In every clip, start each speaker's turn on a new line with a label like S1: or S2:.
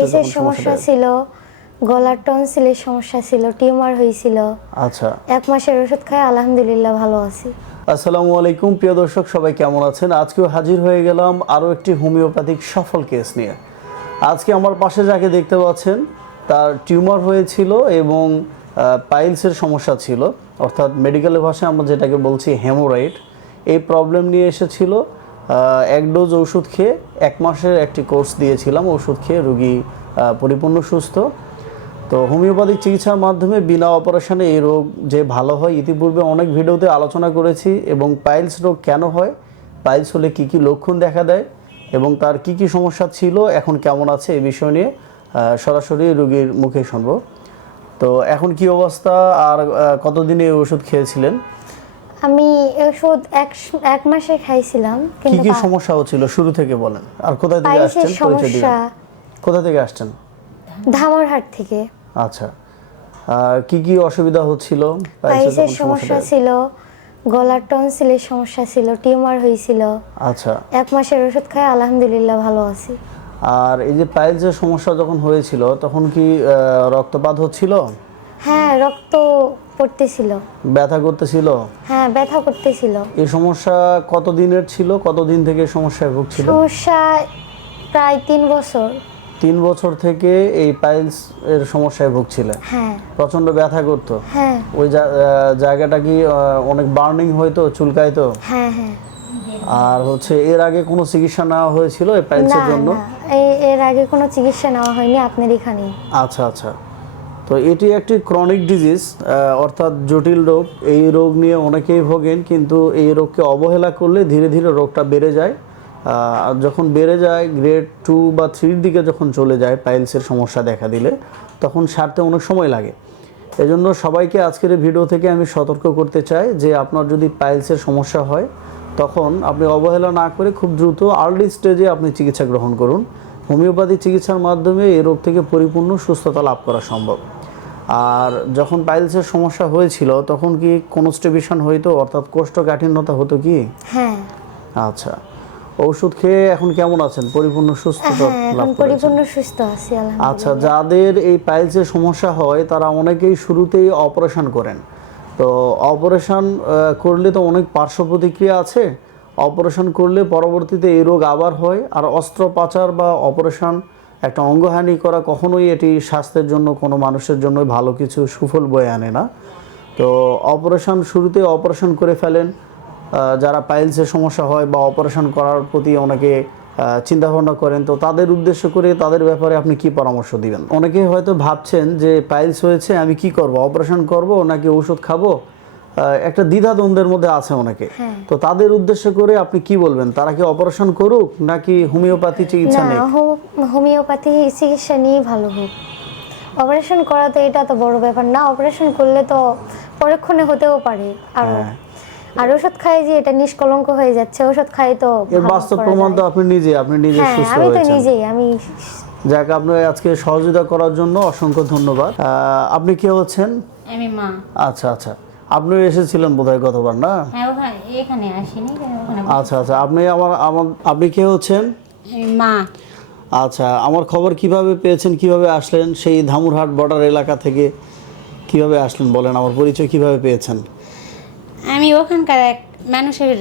S1: পাইলসের সমস্যা ছিল, গলার টনসিলের সমস্যা ছিল, টিউমার হয়েছিল।
S2: আচ্ছা,
S1: 1 মাসের ওষুধ খাই আলহামদুলিল্লাহ ভালো আছি।
S2: আসসালামু আলাইকুম প্রিয় দর্শক, সবাই কেমন আছেন? আজকেও হাজির হয়ে গেলাম আরও একটি হোমিওপ্যাথিক সফল কেস নিয়ে। আজকে আমার পাশে যাকে দেখতে পাচ্ছেন তার টিউমার হয়েছিল এবং পাইলসের সমস্যা ছিল, অর্থাৎ মেডিকেলের ভাষায় আমরা যেটাকে বলছি হেমোরয়েড। এই প্রবলেম নিয়ে এসেছিল। 1 ডোজ ওষুধ খেয়ে 1 মাসের একটি কোর্স দিয়েছিলাম, ওষুধ খেয়ে রোগী পরিপূর্ণ সুস্থ। তো হোমিওপ্যাথিক চিকিৎসার মাধ্যমে বিনা অপারেশনে এই রোগ যে ভালো হয় ইতিপূর্বে অনেক ভিডিওতে আলোচনা করেছি, এবং পাইলস রোগ কেন হয়, পাইলস হলে কী কী লক্ষণ দেখা দেয় এবং তার কি কি সমস্যা ছিল, এখন কেমন আছে, এই বিষয় নিয়ে সরাসরি রোগীর মুখে শুনবো। তো এখন কি অবস্থা আর কতদিনে এই ওষুধ খেয়েছিলেন?
S1: আমি ওষুধ 1 মাসে খাইছিলাম,
S2: কি
S1: কিন্তু
S2: কি সমস্যা হচ্ছিল শুরু থেকে বলেন, আর কোথা থেকে
S1: পাইলসের
S2: আসছেন পরিচয় দিবেন।
S1: সমস্যা
S2: কোথা থেকে আসছেন?
S1: ধামরহাট থেকে।
S2: আচ্ছা, কি কি অসুবিধা হচ্ছিল?
S1: পাইলসের সমস্যা ছিল, গলার টনসিলের সমস্যা ছিল, টিউমার হয়েছিল।
S2: আচ্ছা,
S1: 1 মাসের ওষুধ খাই আলহামদুলিল্লাহ ভালো আছি।
S2: আর এই যে পাইলসের সমস্যা যখন হয়েছিল তখন কি রক্তপাত হচ্ছিল?
S1: হ্যাঁ, রক্ত পড়তেছিল।
S2: ব্যথা করতেছিল?
S1: হ্যাঁ, ব্যথা করতেছিল।
S2: এই সমস্যা কতদিনের ছিল, কতদিন থেকে সমস্যায় ভুগছিল?
S1: সমস্যা প্রায় 3 বছর।
S2: 3 বছর থেকে এই পাইলস এর সমস্যায় ভুগছিলে?
S1: হ্যাঁ।
S2: প্রচন্ড ব্যথা করতো?
S1: হ্যাঁ
S2: ওই জায়গাটা কি অনেক বার্নিং হইতো, চুলকাইতো?
S1: হ্যাঁ হ্যাঁ।
S2: আর হচ্ছে এর আগে কোনো চিকিৎসা নেওয়া হয়েছিল এই
S1: না
S2: পাইলসের জন্য?
S1: না, এর আগে কোনো চিকিৎসা নেওয়া হয়নি আপনার এখানেই।
S2: আচ্ছা আচ্ছা। তো এটি একটি ক্রনিক ডিজিজ, অর্থাৎ জটিল রোগ। এই রোগ নিয়ে অনেকেই ভোগেন, কিন্তু এই রোগকে অবহেলা করলে ধীরে ধীরে রোগটা বেড়ে যায়। আর যখন বেড়ে যায় গ্রেড 2 বা 3-র দিকে যখন চলে যায় পাইলসের সমস্যা দেখা দিলে, তখন সারতে অনেক সময় লাগে। এজন্য সবাইকে আজকের এই ভিডিও থেকে আমি সতর্ক করতে চাই যে আপনার যদি পাইলসের সমস্যা হয় তখন আপনি অবহেলা না করে খুব দ্রুত আর্লি স্টেজে আপনি চিকিৎসা গ্রহণ করুন। হোমিওপ্যাথি চিকিৎসার মাধ্যমে এই রোগ থেকে পরিপূর্ণ সুস্থতা লাভ করা সম্ভব। আর যখন পাইলসের সমস্যা হয়েছিল তখন কি কনস্টিপেশন হইতো, অর্থাৎ কোষ্ঠকাঠিন্যতা হতো কি?
S1: হ্যাঁ।
S2: আচ্ছা, ওষুধ খেয়ে এখন কেমন আছেন? পরিপূর্ণ সুস্থতা
S1: হ্যাঁ,
S2: লাভ
S1: এখন
S2: করেছেন?
S1: পরিপূর্ণ সুস্থ আছি আলহামদুলিল্লাহ।
S2: আচ্ছা, যাদের এই পাইলসের সমস্যা হয় তারা অনেকেই শুরুতেই অপারেশন করেন। তো অপারেশন করলে তো অনেক পার্শ্ব প্রতিক্রিয়া আছে। অপারেশন করলে পরবর্তীতে এই রোগ আবার হয়। আর অস্ত্রোপচার বা অপারেশন, একটা অঙ্গহানি করা কখনোই এটি স্বাস্থ্যের জন্য কোনো মানুষের জন্য ভালো কিছু সুফল বয়ে আনে না। তো অপারেশন শুরুতে অপারেশন করে ফেলেন যারা পাইলসের সমস্যা হয় বা অপারেশন করার প্রতি অনেকে চিন্তাভাবনা করেন। তো তাদের উদ্দেশ্য করে তাদের ব্যাপারে আপনি কি পরামর্শ দিবেন? অনেকে হয়তো ভাবছেন যে পাইলস হয়েছে, আমি কি করব, অপারেশন করব নাকি ওষুধ খাবো, একটা দ্বিধাদ্বন্দ্বের মধ্যে আছে অনেকে। তো তাদের উদ্দেশ্য করে আপনি কি বলবেন? তারা কি অপারেশন করুক নাকি হোমিওপ্যাথি চিকিৎসা
S1: না,
S2: নেই?
S1: হোমিওপ্যাথি চিকিৎসা নিয়ে ভালো হোক। অপারেশন করা তো এটা তো বড় ব্যাপার না। অপারেশন করলে তো পরক্ষণে হতেও পারে। আর ওষুধ খাই যে এটা নিষ্কলঙ্ক হয়ে যাচ্ছে, ওষুধ খাই তো
S2: এর বাস্তব প্রমাণ তো আপনি নিজে সুস্থ
S1: আমি তো
S2: হয়েছেন।
S1: আমি
S2: যাক, আপনি আজকে সহযোগিতা করার জন্য অসংখ্য ধন্যবাদ। আপনি কে হচ্ছেন?
S3: আমি মা।
S2: আচ্ছা আচ্ছা, আপনি এসেছিলেন বোধহয় গতবার, না?
S3: হ্যাঁ, ওখানে এখানে আসিনি, ওখানে।
S2: আচ্ছা আচ্ছা, আপনি কে হচ্ছেন?
S3: আমি মা।
S2: আচ্ছা, আমার খবর কিভাবে পেয়েছেন, কিভাবে আসলেন? সেই ধামুরহাট বর্ডার এলাকা থেকে কিভাবে আসলেন বলেন, আমার পরিচয় কিভাবে পেয়েছেন?
S3: আমি ওখানকার এক মানুষের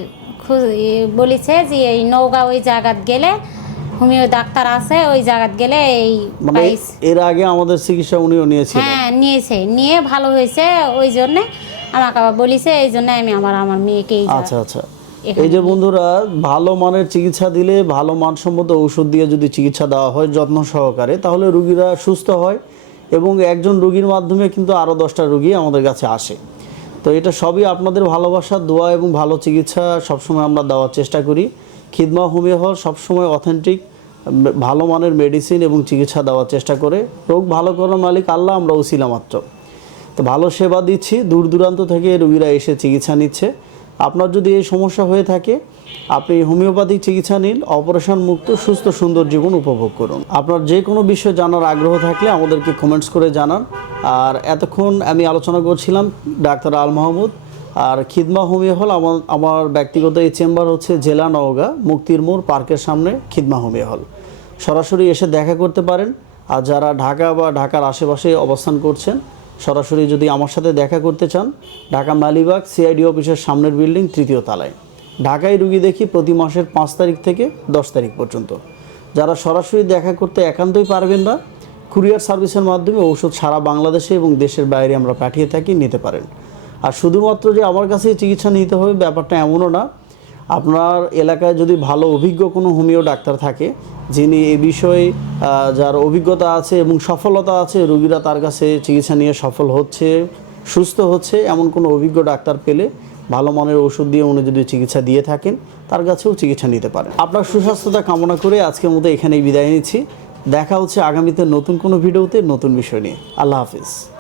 S3: বলেছে যে এই নওগাঁ ওই জায়গাত গেলে হোমিও ডাক্তার আছে, ওই জায়গাত গেলে এই
S2: মানে এর আগে আমাদের চিকিৎসা উনিও নিয়েছিলেন?
S3: হ্যাঁ, নিয়ে ভালো হয়েছে, ওই জন্যে আমাকে আবার বলেছে, এই জন্য আমি আমার মেয়েকে
S2: আচ্ছা আচ্ছা। এই যে বন্ধুরা, ভালো মানের চিকিৎসা দিলে, ভালো মানসম্মত ওষুধ দিয়ে যদি চিকিৎসা দেওয়া হয় যত্ন সহকারে, তাহলে রুগীরা সুস্থ হয় এবং একজন রুগীর মাধ্যমে কিন্তু আরও 10টা রুগী আমাদের কাছে আসে। তো এটা সবই আপনাদের ভালোবাসা, দোয়া এবং ভালো চিকিৎসা সবসময় আমরা দেওয়ার চেষ্টা করি। খিদমা হোমিও হল সবসময় অথেন্টিক ভালো মানের মেডিসিন এবং চিকিৎসা দেওয়ার চেষ্টা করে। রোগ ভালো করার মালিক আল্লাহ, আমরা উসিলা মাত্র। তো ভালো সেবা দিচ্ছি, দূর দূরান্ত থেকে রুগীরা এসে চিকিৎসা নিচ্ছে। আপনার যদি এই সমস্যা হয়ে থাকে আপনি হোমিওপ্যাথিক চিকিৎসা নিন, অপারেশন মুক্ত সুস্থ সুন্দর জীবন উপভোগ করুন। আপনার যে কোনো বিষয় জানার আগ্রহ থাকলে আমাদেরকে কমেন্টস করে জানান। আর এতক্ষণ আমি আলোচনা করছিলাম ডাক্তার আল মাহমুদ। আর খিদমা হোমিও হল আমার ব্যক্তিগত এই চেম্বার হচ্ছে জেলা নওগাঁ, মুক্তির মোড় পার্কের সামনে খিদমা হোমিও হল। সরাসরি এসে দেখা করতে পারেন। আর যারা ঢাকা বা ঢাকার আশেপাশে অবস্থান করছেন, সরাসরি যদি আমার সাথে দেখা করতে চান, ঢাকা মালিবাগ সিআইডি অফিসের সামনের বিল্ডিং 3য় তলায়। ঢাকায় রুগী দেখি প্রতি মাসের 5 তারিখ থেকে 10 তারিখ পর্যন্ত। যারা সরাসরি দেখা করতে একান্তই পারবেন না, কুরিয়ার সার্ভিসের মাধ্যমে ওষুধ সারা বাংলাদেশে এবং দেশের বাইরে আমরা পাঠিয়ে থাকি, নিতে পারেন। আর শুধুমাত্র যে আমার কাছেই চিকিৎসা নিতে হবে ব্যাপারটা এমনও না। আপনার এলাকায় যদি ভালো অভিজ্ঞ কোনো হোমিও ডাক্তার থাকে, যিনি এই বিষয়ে যার অভিজ্ঞতা আছে এবং সফলতা আছে, রোগীরা তার কাছে চিকিৎসা নিয়ে সফল হচ্ছে, সুস্থ হচ্ছে, এমন কোনো অভিজ্ঞ ডাক্তার পেলে ভালো মানের ওষুধ দিয়ে উনি যদি চিকিৎসা দিয়ে থাকেন, তার কাছেও চিকিৎসা নিতে পারেন। আপনার সুস্বাস্থ্যতা কামনা করে আজকের মতো এখানেই বিদায় নিচ্ছি। দেখা হচ্ছে আগামীতে নতুন কোনো ভিডিওতে নতুন বিষয় নিয়ে। আল্লাহ হাফিজ।